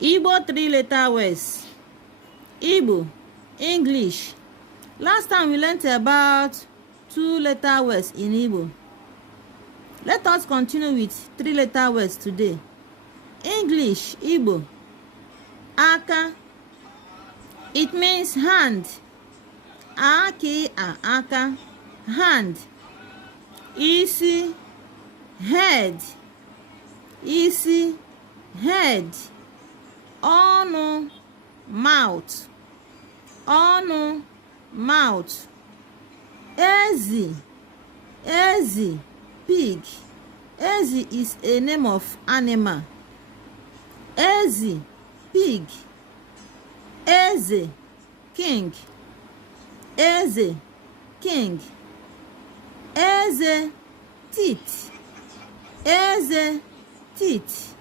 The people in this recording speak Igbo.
Igbo three-letter words. Igbo, English. Last time we learned about two-letter words in Igbo. Let us continue with three-letter words today. English, Igbo. Aka. It means hand. Aka, hand. Isi, head. Isi, head. Ọnụ, mouth. Ọnụ, mouth. Ezi, pig. Ezi is a name of animal. Ezi, pig. Eze, king. Eze, king. Eze, teeth. Eze, teeth.